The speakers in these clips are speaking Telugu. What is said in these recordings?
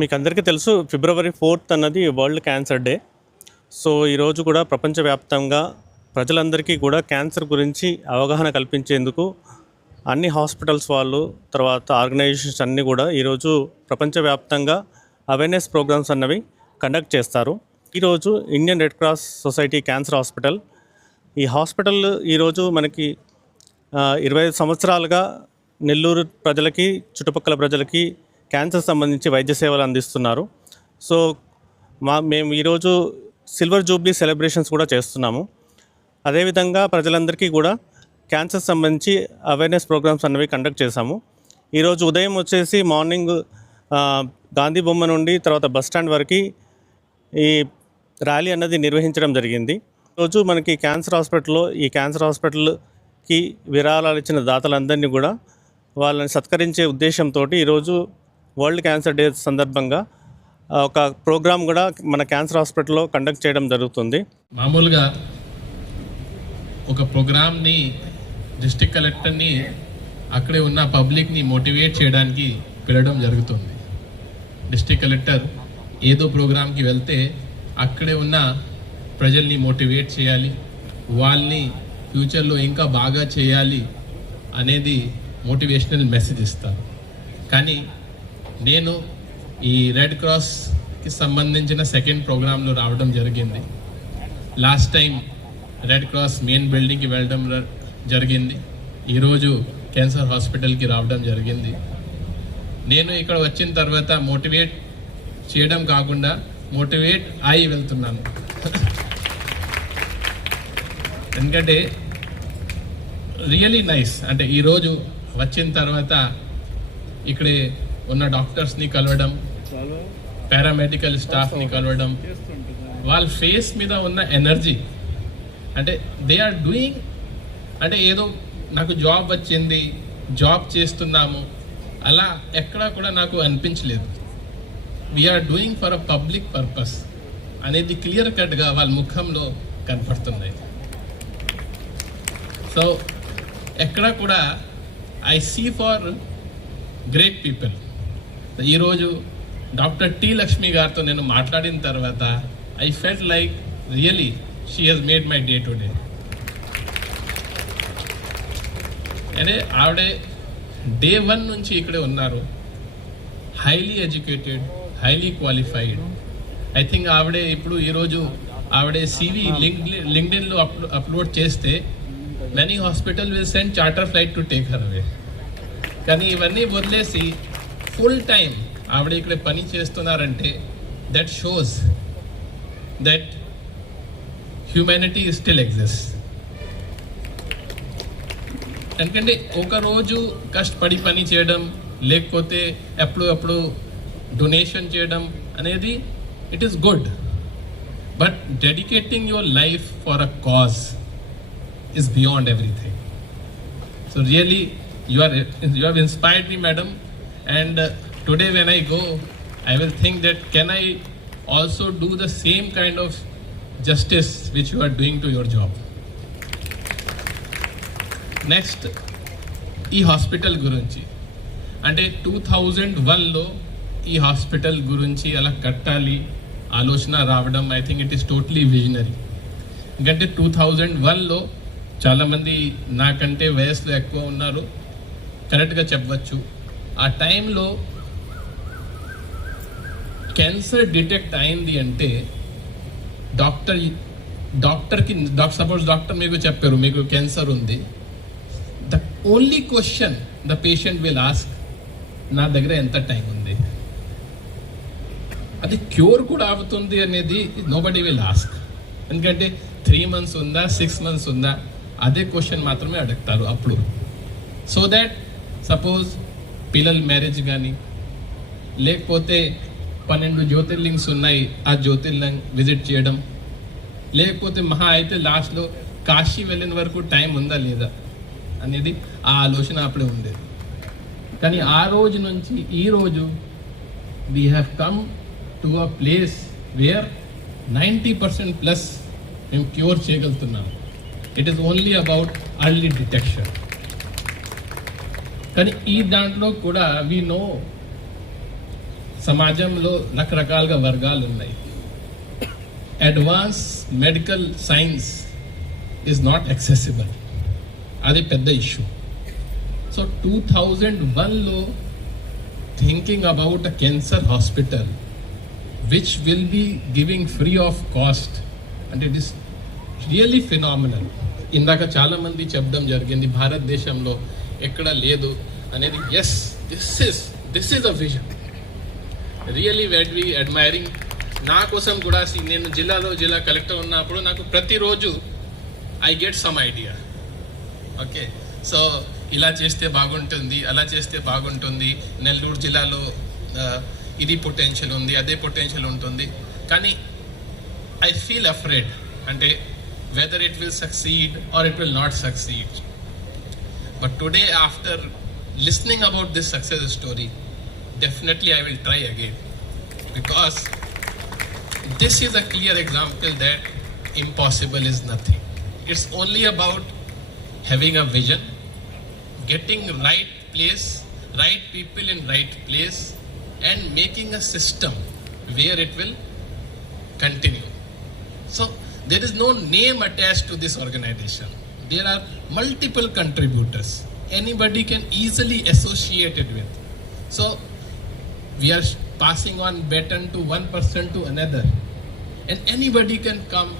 మీకు అందరికీ తెలుసు ఫిబ్రవరి 4th అన్నది వరల్డ్ క్యాన్సర్ డే. సో ఈరోజు కూడా ప్రపంచవ్యాప్తంగా ప్రజలందరికీ కూడా క్యాన్సర్ గురించి అవగాహన కల్పించేందుకు అన్ని హాస్పిటల్స్ వాళ్ళు తర్వాత ఆర్గనైజేషన్స్ అన్నీ కూడా ఈరోజు ప్రపంచవ్యాప్తంగా అవేర్నెస్ ప్రోగ్రామ్స్ అన్నవి కండక్ట్ చేస్తారు. ఈరోజు Indian red cross society cancer hospital, ఈ హాస్పిటల్ ఈరోజు మనకి 25 సంవత్సరాలుగా నెల్లూరు ప్రజలకి చుట్టుపక్కల ప్రజలకి క్యాన్సర్ సంబంధించి వైద్య సేవలు అందిస్తున్నారు. సో మేము ఈరోజు సిల్వర్ జూబ్లీ సెలబ్రేషన్స్ కూడా చేస్తున్నాము. అదేవిధంగా ప్రజలందరికీ కూడా క్యాన్సర్ సంబంధించి అవేర్నెస్ ప్రోగ్రామ్స్ అనేవి కండక్ట్ చేశాము. ఈరోజు ఉదయం వచ్చేసి మార్నింగ్ గాంధీ బొమ్మ నుండి తర్వాత బస్ స్టాండ్ వరకు ఈ ర్యాలీ అన్నది నిర్వహించడం జరిగింది. ఈరోజు మనకి క్యాన్సర్ హాస్పిటల్కి విరాళాలు ఇచ్చిన దాతలందరినీ కూడా వాళ్ళని సత్కరించే ఉద్దేశంతో ఈరోజు వరల్డ్ క్యాన్సర్ డే సందర్భంగా ఒక ప్రోగ్రామ్ కూడా మన క్యాన్సర్ హాస్పిటల్లో కండక్ట్ చేయడం జరుగుతుంది. మామూలుగా ఒక ప్రోగ్రామ్ని డిస్ట్రిక్ట్ కలెక్టర్ని అక్కడే ఉన్న పబ్లిక్ని మోటివేట్ చేయడానికి పిలవడం జరుగుతుంది. డిస్ట్రిక్ట్ కలెక్టర్ ఏదో ప్రోగ్రామ్కి వెళ్తే అక్కడే ఉన్న ప్రజల్ని మోటివేట్ చేయాలి, వాళ్ళని ఫ్యూచర్లో ఇంకా బాగా చేయాలి అనేది మోటివేషనల్ మెసేజ్ ఇస్తారు. కానీ నేను ఈ రెడ్ క్రాస్కి సంబంధించిన సెకండ్ ప్రోగ్రాంలో రావడం జరిగింది. Last time red cross main బిల్డింగ్కి వెళ్ళడం జరిగింది. ఈరోజు క్యాన్సర్ హాస్పిటల్కి రావడం జరిగింది. నేను ఇక్కడ వచ్చిన తర్వాత మోటివేట్ చేయడం కాకుండా మోటివేట్ అయి వెళ్తున్నాను. ఎందుకంటే రియలీ నైస్, అంటే ఈరోజు వచ్చిన తర్వాత ఇక్కడే ఉన్న డాక్టర్స్ని కలవడం, పారామెడికల్ స్టాఫ్ని కలవడం, వాళ్ళ ఫేస్ మీద ఉన్న ఎనర్జీ, అంటే దే ఆర్ డూయింగ్, అంటే ఏదో నాకు జాబ్ వచ్చింది, జాబ్ చేస్తున్నాము అలా ఎక్కడా కూడా నాకు అనిపించలేదు. We're doing for a public purpose అనేది క్లియర్ కట్గా వాళ్ళ ముఖంలో కనపడుతున్నాయి. సో ఎక్కడ కూడా I see for great people. ఈరోజు డాక్టర్ టి లక్ష్మి గారితో నేను మాట్లాడిన తర్వాత I felt like really she has made my day today. అంటే ఆవిడే డే 1 నుంచి ఇక్కడే ఉన్నారు, highly educated, highly qualified. I think ఆవిడే ఇప్పుడు ఈరోజు ఆవిడే CV లింక్డ్ఇన్లో అప్లోడ్ చేస్తే many hospital will send charter flight to take her away. కానీ ఇవన్నీ వదిలేసి ఫుల్ టైం ఆవిడ ఇక్కడ పని చేస్తున్నారంటే that shows that humanity still exist. ఎందుకంటే ఒకరోజు కష్టపడి పని చేయడం లేకపోతే అప్పుడు డొనేషన్ చేయడం అనేది it is good, but dedicating your life for a cause is beyond everything. So really you have inspired me, madam, and today when I go I will think that can I also do the same kind of justice which you are doing to your job. Next, ఈ హాస్పిటల్ గురించి అంటే 2001లో ఈ హాస్పిటల్ గురించి అలా కట్టాలి ఆలోచన రావడం, I think it is totally visionary. ఎందుకంటే 2001లో చాలామంది నాకంటే వయసులో ఎక్కువ ఉన్నారు, కరెక్ట్గా చెప్పవచ్చు. ఆ టైంలో క్యాన్సర్ డిటెక్ట్ అయింది అంటే డాక్టర్కి సపోజ్ డాక్టర్ మీకు చెప్పారు మీకు క్యాన్సర్ ఉంది, the only question the patient will ask, నా దగ్గర ఎంత టైం ఉంది, అది క్యూర్ కూడా అవుతుంది అనేది నోబడీ విల్ ఆస్క్. ఎందుకంటే 3 months ఉందా 6 months ఉందా అదే క్వశ్చన్ మాత్రమే అడుగుతారు అప్పుడు. సో దాట్ సపోజ్ పిల్లల మ్యారేజ్ కానీ లేకపోతే 12 జ్యోతిర్లింగ్స్ ఉన్నాయి, ఆ జ్యోతిర్లింగ్ విజిట్ చేయడం, లేకపోతే మహా అయితే లాస్ట్లో కాశీ వెళ్ళిన వరకు టైం ఉందా లేదా అనేది ఆ ఆలోచన అప్పుడే ఉండేది. కానీ ఆ రోజు నుంచి ఈ రోజు we have come to a place where 90% plus మేము క్యూర్ చేయగలుగుతున్నాము. It is only about early detection. కానీ ఈ దాంట్లో కూడా వీ నో సమాజంలో రకరకాలుగా వర్గాలు ఉన్నాయి. Advance medical science is not accessible, అది పెద్ద ఇష్యూ. సో 2001లో thinking about a cancer hospital which will be giving free of cost, and it is really phenomenal. ఇందాక చాలా మంది చెప్పడం జరిగింది భారతదేశంలో ఎక్కడ లేదు అనేది. Yes, this is a vision really very admiring. నా కోసం కూడా నేను జిల్లా కలెక్టర్ ఉన్నప్పుడు నాకు ప్రతిరోజు I get some idea. Okay, so ఇలా చేస్తే బాగుంటుంది, అలా చేస్తే బాగుంటుంది, నెల్లూరు జిల్లాలో ఇది పొటెన్షియల్ ఉంది, అదే పొటెన్షియల్ ఉంటుంది. కానీ ఐ ఫీల్ అఫ్రేడ్, అంటే whether it will succeed are it will not succeed. But today after listening about this success story, definitely I will try again, because this is a clear example that impossible is nothing. It's only about having a vision, getting right place, right people in right place, and making a system where it will continue. So there is no name attached to this organization. There are multiple contributors. Anybody can easily associate it with. So we are passing on baton to one person to another, and anybody can come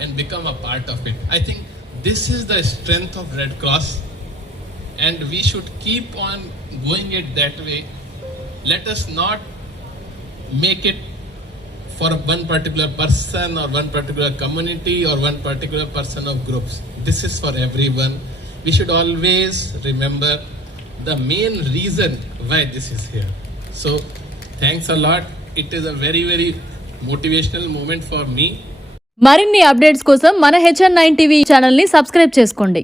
and become a part of it. I think this is the strength of Red Cross, and we should keep on going it that way. Let us not make it for one particular person or one particular community or one particular person of groups. This is for everyone. We should always remember the main reason why this is here. So thanks a lot. It is a very, very motivational moment for me. మరిన్ని అప్డేట్స్ కోసం మన HN9 టీవీ ఛానల్ ని సబ్స్క్రైబ్ చేసుకోండి.